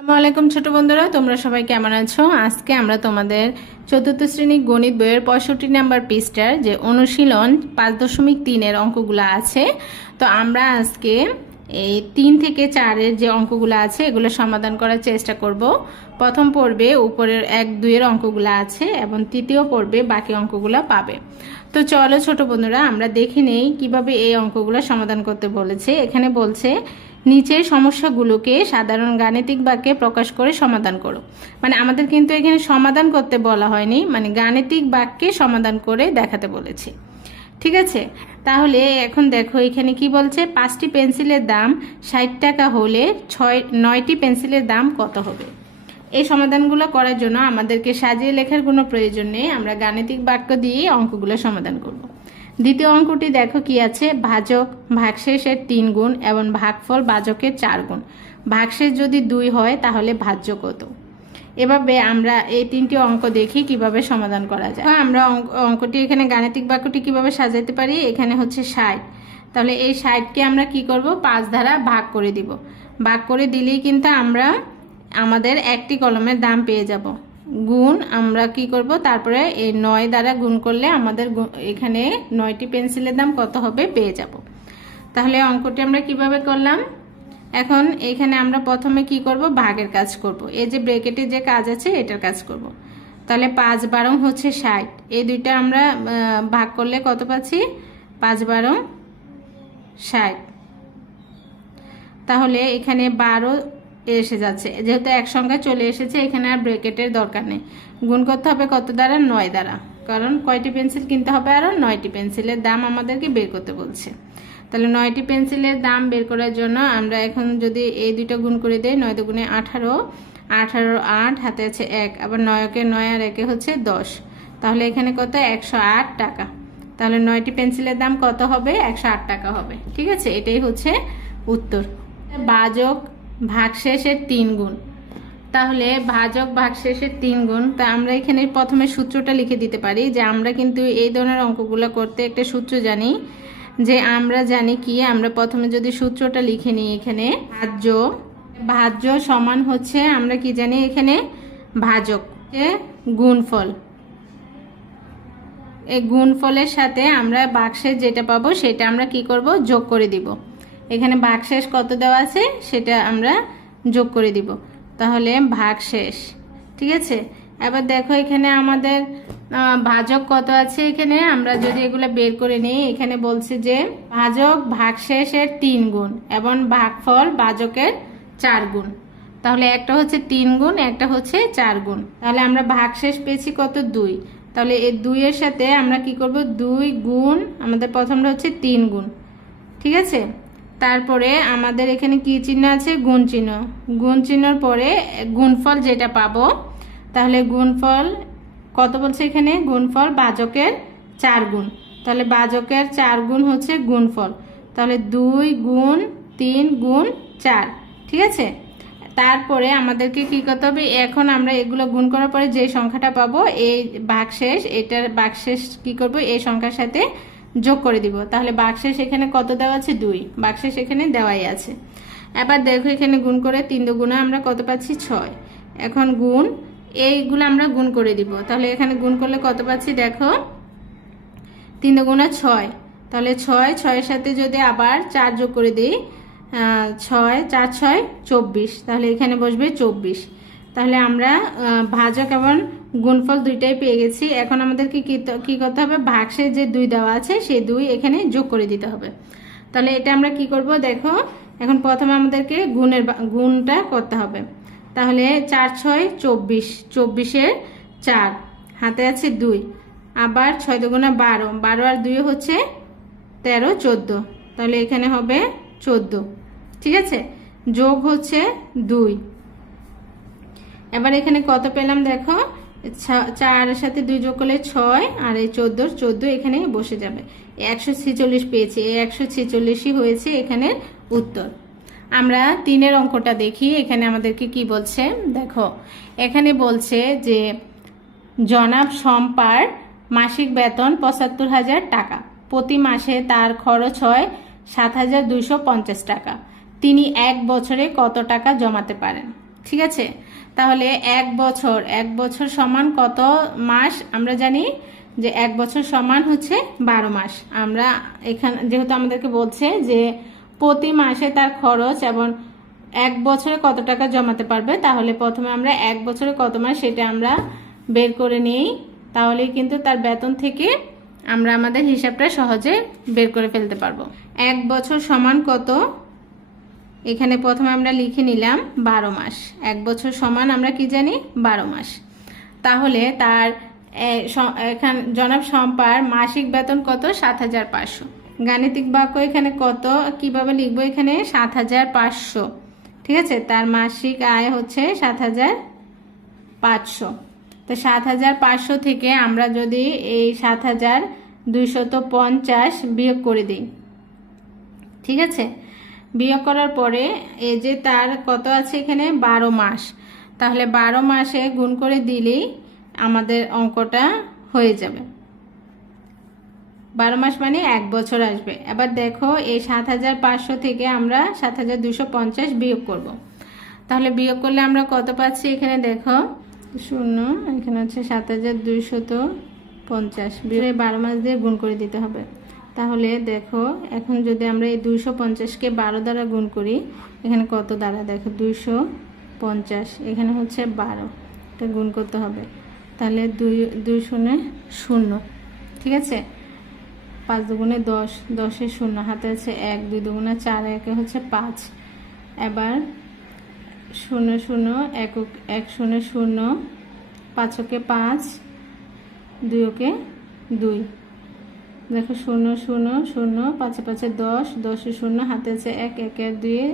আসসালামু আলাইকুম ছোট বন্ধুরা, তোমরা সবাই কেমন আছো? আজকে আমরা তোমাদের চতুর্থ শ্রেণী গণিত বইয়ের 65 নাম্বার পৃষ্ঠার যে অনুশীলন 5.3 অঙ্কগুলো আছে, তো আমরা আজকে এই 3 থেকে 4 যে অঙ্কগুলো আছে এগুলো সমাধান করার চেষ্টা করব। প্রথম পর্বে উপরের 1-2 অঙ্কগুলো আছে এবং তৃতীয় পর্বে বাকি অঙ্কগুলো পাবে। তো চলো ছোট বন্ধুরা, আমরা দেখে নেই কিভাবে এই অঙ্কগুলো সমাধান করতে বলেছে। এখানে বলছে নিচের সমস্যাগুলোকে সাধারণ গাণিতিক বাক্যে প্রকাশ করে সমাধান করো। মানে আমাদের কিন্তু এখানে সমাধান করতে বলা হয়নি, মানে গাণিতিক বাক্যে সমাধান করে দেখাতে বলেছে। ঠিক আছে, তাহলে এখন দেখো এখানে কি বলছে, 5টি পেন্সিলের দাম 60 টাকা হলে 9টি পেন্সিলের দাম কত হবে? এই সমাধানগুলো করার জন্য আমাদেরকে সাজিয়ে লেখার কোনো প্রয়োজন নেই, আমরা গাণিতিক বাক্য দিয়ে অঙ্কগুলো সমাধান করব। দ্বিতীয় অঙ্কটি দেখো কি আছে, ভাজক ভাগশেষের 3 গুণ এবং ভাগফল ভাজকের 4 গুণ। ভাগশেষ যদি 2 হয় তাহলে ভাজ্য কত? এভাবে আমরা এই 3টি অঙ্ক দেখি কিভাবে সমাধান করা যায়। আমরা অঙ্কটি এখানে গাণিতিক বাক্যটি কিভাবে সাজাতে পারি, এখানে হচ্ছে 60, তাহলে এই 60কে আমরা কি করব, 5 দ্বারা ভাগ করে দিব। ভাগ করে দিলেই কিন্তু আমরা আমাদের একটি কলমের দাম পেয়ে যাব। গুণ আমরা কি করব, তারপরে এই 9 দ্বারা গুণ করলে আমাদের এখানে 9টি পেন্সিলের দাম কত হবে পেয়ে যাব। তাহলে অঙ্কটি আমরা কিভাবে করলাম, এখন এখানে আমরা প্রথমে কি করব, ভাগের কাজ করব। এই যে ব্র্যাকেটে যে কাজ আছে এটার কাজ করব। তাহলে 5 12 হচ্ছে 60, এই দুইটা আমরা ভাগ করলে কত পাচ্ছি, 5 12 60। তাহলে এখানে 12 এসে যাচ্ছে, যেহেতু এক সংখ্যা চলে এসেছে এখানে আর ব্র্যাকেটের দরকার নেই। গুণ করতে হবে কত দ্বারা, 9 দ্বারা, কারণ কয়টি পেন্সিল কিনতে হবে, আরও 9টি পেন্সিলের দাম আমাদেরকে বের করতে বলছে। তাহলে 9টি পেন্সিলের দাম বের করার জন্য আমরা এখন যদি এই দুটো গুণ করে দেই, 9 দুগুণে 18, 18 8, হাতে আছে 1, আবার 9কে 9 আর 1 হচ্ছে 10, তাহলে এখানে কত, 108 টাকা। তাহলে 9টি পেন্সিলের দাম কত হবে, 108 টাকা হবে। ঠিক আছে, এটাই হচ্ছে উত্তর। ভাজক ভাগশেষের 3 গুণ, তাহলে ভাজক ভাগশেষের 3 গুণ, তা আমরা এখানে প্রথমে সূত্রটা লিখে দিতে পারি। যে আমরা কিন্তু এই ধরনের অঙ্কগুলো করতে একটা সূত্র জানি, যে আমরা জানি কি, আমরা প্রথমে যদি সূত্রটা লিখে নিই, এখানে ভাজ্য সমান হচ্ছে, আমরা কি জানি এখানে ভাজক গুণফল, এই গুণফলের সাথে আমরা ভাগশেষ যেটা পাবো সেটা আমরা কি করব, যোগ করে দিব। এখানে ভাগশেষ কত দেওয়া আছে সেটা আমরা যোগ করে দিব, তাহলে ভাগশেষ। ঠিক আছে, এবার দেখো এখানে আমাদের ভাজক কত আছে, এখানে আমরা যদি এগুলো বের করে নিই, এখানে বলছে যে ভাজক ভাগশেষের 3 গুণ এবং ভাগফল ভাজকের 4 গুণ। তাহলে একটা হচ্ছে 3 গুণ, একটা হচ্ছে 4 গুণ। তাহলে আমরা ভাগশেষ পেয়েছি কত, 2। তাহলে এই 2 এর সাথে আমরা কি করব, 2 গুণ, আমাদের প্রথমটা হচ্ছে 3 গুণ। ঠিক আছে, তারপরে আমাদের এখানে কি চিহ্ন আছে, গুণ চিহ্ন। গুণ চিহ্নর পরে গুণফল যেটা পাবো, তাহলে গুণফল কত বলছে এখানে, গুণফল ভাজকের 4 গুণ। তাহলে ভাজকের 4 গুণ হচ্ছে গুণফল, তাহলে 2 গুণ 3 গুণ 4। ঠিক আছে, তারপরে আমাদেরকে কি করতে হবে, এখন আমরা এগুলো গুণ করার পরে যে সংখ্যাটা পাবো, এই ভাগশেষ, এটার ভাগশেষ কি করব, এই সংখ্যার সাথে যোগ করে দিব। তাহলে ভাগশেষ এখানে কত দেওয়া আছে, 2, ভাগশেষ এখানে দেওয়াই আছে। এবার দেখো এখানে গুণ করে 3 দুগুণে আমরা কত পাচ্ছি, 6। এখন গুণ, এইগুলো আমরা গুণ করে দিব। তাহলে এখানে গুণ করলে কত পাচ্ছি, দেখো 3 দুগুণে 6, তাহলে 6 সাথে যদি আবার 4 যোগ করে দিই, 6 4 6 24, তাহলে এখানে বসবে 24। তাহলে আমরা ভাজক এবং গুণফল দুইটাই পেয়ে গেছি। এখন আমাদেরকে কি করতে হবে, ভাগশেষ যে 2 দেওয়া আছে সেই 2 এখানে যোগ করে দিতে হবে। তাহলে এটা আমরা কি করব, দেখো এখন প্রথমে আমাদেরকে গুণটা করতে হবে। তাহলে 4 6 24, 24-এর 4, হাতে আছে 2, আবার 6 দুগুণে 12, 12 আর 2 হচ্ছে 13 14, তাহলে এখানে হবে 14। ঠিক আছে, যোগ হচ্ছে 2। এবার এখানে কত পেলাম, দেখো 4 এর সাথে 2 যোগ করলে 6, আর এই 14 এখানে বসে যাবে। 146 পেয়েছি, এই 146ই হয়েছে এখানে উত্তর। আমরা 3 অঙ্কটা দেখি, এখানে আমাদেরকে কি বলছে, দেখো এখানে বলছে যে জনাব শম্পার মাসিক বেতন 75,000 টাকা, প্রতি মাসে তার খরচ হয় 7,250 টাকা। তিনি 1 বছরে কত টাকা জমাতে পারেন? ঠিক আছে, তাহলে এক বছর সমান কত মাস? আমরা জানি যে এক বছর সমান হচ্ছে 12 মাস। আমরা এখানে যেহেতু আমাদেরকে বলছে যে প্রতি মাসে তার খরচ এবং এক বছরে কত টাকা জমাতে পারবে, তাহলে প্রথমে আমরা এক বছরে কত মাস সেটা আমরা বের করে নিই। তাহলে কিন্তু তার বেতন থেকে আমরা আমাদের হিসাবটা সহজে বের করে ফেলতে পারবো। এক বছর সমান কত? এখানে প্রথমে আমরা লিখে নিলাম 12 মাস। এক বছর সমান আমরা কি জানি? 12 মাস। তাহলে তার এখানে জনাব শম্পার মাসিক বেতন কত? 7,500। গাণিতিক বাক্য এখানে কত কিভাবে লিখবো? এখানে 7,500। ঠিক আছে, তার মাসিক আয় হচ্ছে 7,500। তো 7,500 থেকে আমরা যদি এই 7,250 বিয়োগ করে দিই, ঠিক আছে, বিয়োগ করার পরে এই যে তার কত আছে এখানে? 12 মাস। তাহলে 12 মাসে গুণ করে দিলেই আমাদের অঙ্কটা হয়ে যাবে। 12 মাস মানে এক বছর আসবে। এবার দেখো এই 7,500 থেকে আমরা 7,250 বিয়োগ করব। তাহলে বিয়োগ করলে আমরা কত পাচ্ছি? এখানে দেখো 0, এখানে হচ্ছে 7,250 বিয়োগ 12 মাস দিয়ে গুণ করে দিতে হবে। তাহলে দেখো এখন যদি আমরা এই 250কে 12 দ্বারা গুণ করি, এখানে কত দ্বারা? দেখো 250, এখানে হচ্ছে 12, এটা গুণ করতে হবে। তাহলে 2 শূন্যে 0, ঠিক আছে, 5 দুগুণে 10, 10-এ 0, হাতে আছে 1, 2 দুগুণে 4, 1 হচ্ছে 5। এবার 0 0 1 1 0 0, 5 ওকে 5, 2 ওকে 2, দেখো 0 0 0, 5 5 10, 10-এ 0, হাতে আছে 1, 1 1 2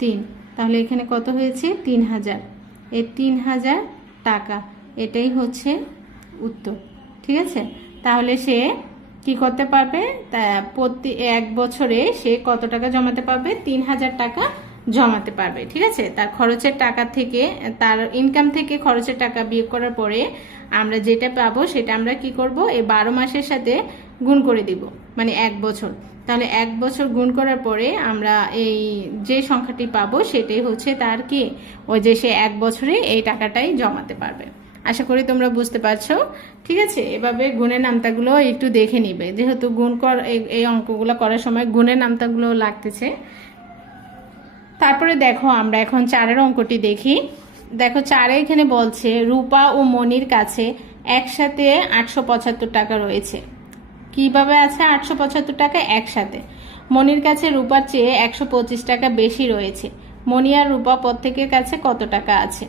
3। তাহলে এখানে কত হয়েছে? 3,000। এই 3,000 টাকা, এটাই হচ্ছে উত্তর। ঠিক আছে, তাহলে সে কি করতে পারবে? প্রতি এক বছরে সে কত টাকা জমাতে পারবে? 3,000 টাকা জমাতে পারবে। ঠিক আছে, তার খরচের টাকা থেকে, তার ইনকাম থেকে খরচের টাকা বিয়োগ করার পরে আমরা যেটা পাবো সেটা আমরা কি করব? এই 12 মাসের সাথে গুণ করে দিব, মানে এক বছর। তাহলে এক বছর গুণ করার পরে আমরা এই যে সংখ্যাটি পাবো সেটাই হচ্ছে তার কি, ওই যে সে এক বছরে এই টাকাটাই জমাতে পারবে। আশা করি তোমরা বুঝতে পারছো। ঠিক আছে, এভাবে গুণের নামতাগুলো একটু দেখে নিবে, যেহেতু গুণ এই অঙ্কগুলো করার সময় গুণের নামতাগুলো লাগতেছে। তারপরে দেখো আমরা এখন 4-এর অঙ্কটি দেখি। দেখো 4-এ এখানে বলছে রূপা ও মনির কাছে একসাথে 875 টাকা রয়েছে। কিভাবে আছে 875 টাকা একসাথে? মনির কাছে রূপার চেয়ে 125 টাকা বেশি রয়েছে। মনি আর রূপা প্রত্যেকের কাছে কত টাকা আছে?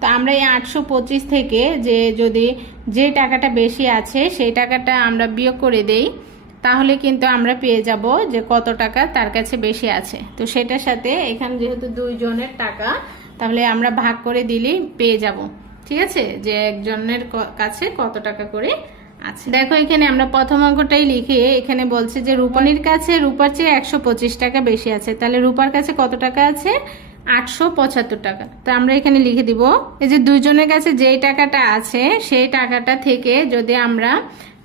তো আমরা এই 825 থেকে যদি যে টাকাটা বেশি আছে সেই টাকাটা আমরা বিয়োগ করে দেই, তাহলে কিন্তু আমরা পেয়ে যাব যে কত টাকা তার কাছে বেশি আছে। তো সেটার সাথে এখানে যেহেতু 2 জনের টাকা, তাহলে আমরা ভাগ করে দিলেই পেয়ে যাব। ঠিক আছে, যে একজনের কাছে কত টাকা করে আছে। দেখো এখানে আমরা প্রথম অঙ্কটাই লিখে এখানে বলছে যে রূপানির কাছে রূপার চেয়ে 125 টাকা বেশি আছে। তাহলে রূপার কাছে কত টাকা আছে? 875 টাকা। তো আমরা এখানে লিখে দিব এই যে দুইজনের কাছে যেই টাকাটা আছে সেই টাকাটা থেকে যদি আমরা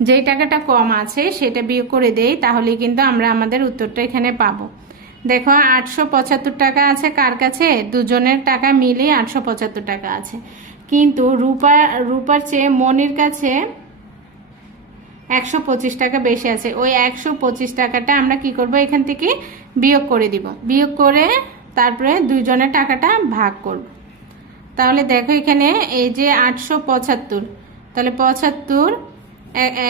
যেই টাকাটা কম আছে সেটা বিয়োগ করে দেই, তাহলে কিন্তু আমরা আমাদের উত্তরটা এখানে পাবো। দেখো 875 টাকা আছে কার কাছে? দুজনের টাকা মিলিয়ে 875 টাকা আছে। কিন্তু রূপার চেয়ে মনির কাছে 125 টাকা বেশি আছে। ওই 125 টাকাটা আমরা কি করব? এখান থেকে বিয়োগ করে দিব। বিয়োগ করে তারপরে দুইজনের টাকাটা ভাগ করব। তাহলে দেখো এখানে এই যে 875, তাহলে 75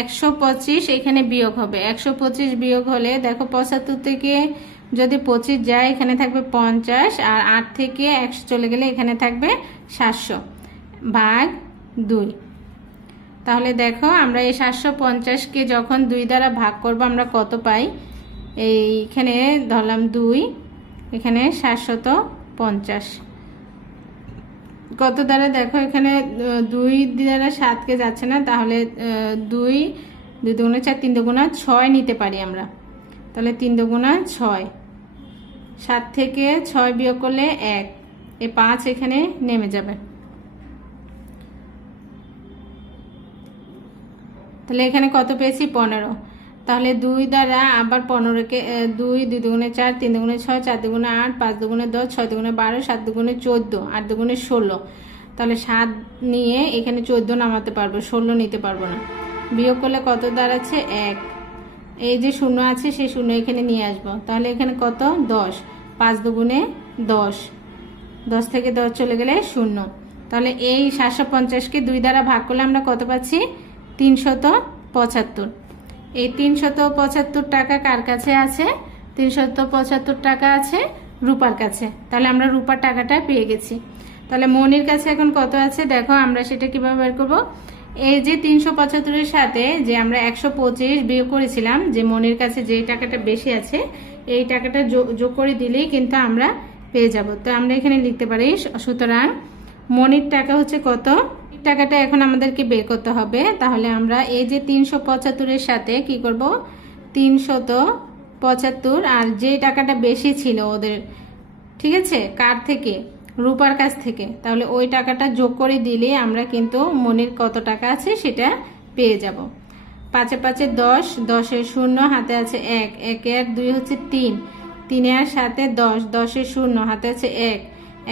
125 এখানে বিয়োগ হবে। 125 বিয়োগ হলে দেখো 75 থেকে যদি 25 যায় এখানে থাকবে 50, আর 8 থেকে 100 চলে গেলে এখানে থাকবে 700 ভাগ 2। তাহলে দেখো আমরা এই 750কে যখন 2 দ্বারা ভাগ করব আমরা কত পাই? এইখানে ধরলাম 2, এখানে 750 কত দ্বারা? দেখো এখানে 2 দ্বারা 7কে যাচ্ছে না, তাহলে 2 দুগুণে 4, 3 দুগুণা 6 নিতে পারি আমরা। তাহলে 3 দুগুণা 6, 7 থেকে 6 বিয়োগ করলে 1, এই 5 এখানে নেমে যাবে। তাহলে এখানে কত পেয়েছি? 15। তাহলে 2 দ্বারা আবার 15কে 2 2 দুগুণে 4 3 দুগুণে 6 4 দুগুণে 8 5 দুগুণে 10 6 দুগুণে 12 7 দুগুণে 14 8 দুগুণে 16। তাহলে 7 নিয়ে এখানে 14 নামাতে পারবো, 16 নিতে পারবো না। বিয়োগ করলে কত দাঁড়াচ্ছে 1। এই যে শূন্য আছে সেই শূন্য এখানে নিয়ে আসবো, তাহলে এখানে কত 10। 5 দুগুণে 10, 10 থেকে 10 চলে গেলে 0। তাহলে এই 750কে 2 দ্বারা ভাগ করলে আমরা কত পাচ্ছি 375। এই 375 টাকা কার কাছে আছে? 375 টাকা আছে রূপার কাছে। তাহলে আমরা রূপার টাকাটা পেয়ে গেছি। তাহলে মনির কাছে এখন কত আছে দেখো, আমরা সেটা কিভাবে বের করব। এই যে 375-এর সাথে যে আমরা 125 বিয়োগ করেছিলাম, যে মনির কাছে যে টাকাটা বেশি আছে এই টাকাটা যোগ করে দিলেই কিন্তু আমরা পেয়ে যাব। তো আমরা এখানে লিখতে পারি, সুতরাং মনির টাকা হচ্ছে কত, টাকাটা এখন আমাদেরকে বের করতে হবে। তাহলে আমরা এই যে 375-এর সাথে কি করব, 375 আর যে টাকাটা বেশি ছিল ওদের, ঠিক আছে, কার থেকে? রূপার কাছ থেকে। তাহলে ওই টাকাটা যোগ করে দিলে আমরা কিন্তু মনির কত টাকা আছে সেটা পেয়ে যাব। 5 5 10, 10 0 হাতে আছে 1, 1 আর 2 হচ্ছে 3, 3 আর 7 10, 10 0 হাতে আছে 1,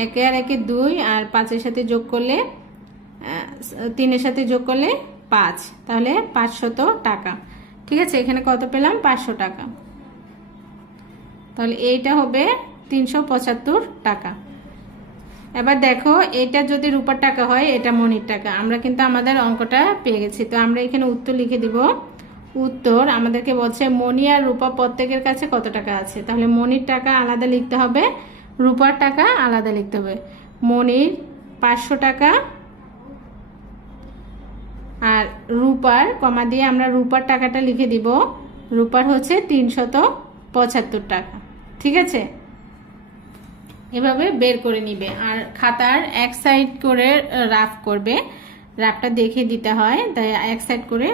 1 আর 1 2 আর 5 এর সাথে যোগ করলে 3 এর সাথে যোগ করলে 5, তাহলে 500 টাকা। ঠিক আছে, এখানে কত পেলাম 500 টাকা। তাহলে এইটা হবে 375 টাকা। এবার দেখো এটা যদি রূপার টাকা হয় এটা মনির টাকা, আমরা কিন্তু আমাদের অঙ্কটা পেয়ে গেছি। তো আমরা এখানে উত্তর লিখে দিব। উত্তর আমাদেরকে বলছে মনি আর রূপা প্রত্যেকের কাছে কত টাকা আছে। তাহলে মনির টাকা আলাদা লিখতে হবে, রূপার টাকা আলাদা লিখতে হবে। মনির 500 টাকা আর রূপার কমা দিয়ে আমরা রূপার টাকাটা লিখে দিব। রূপার হচ্ছে 375 টাকা। ঠিক আছে, এভাবে বের করে নিবে। আর খাতার এক সাইড করে রাফ করবে, রাফটা দেখে দিতে হয়, তাই এক সাইড করে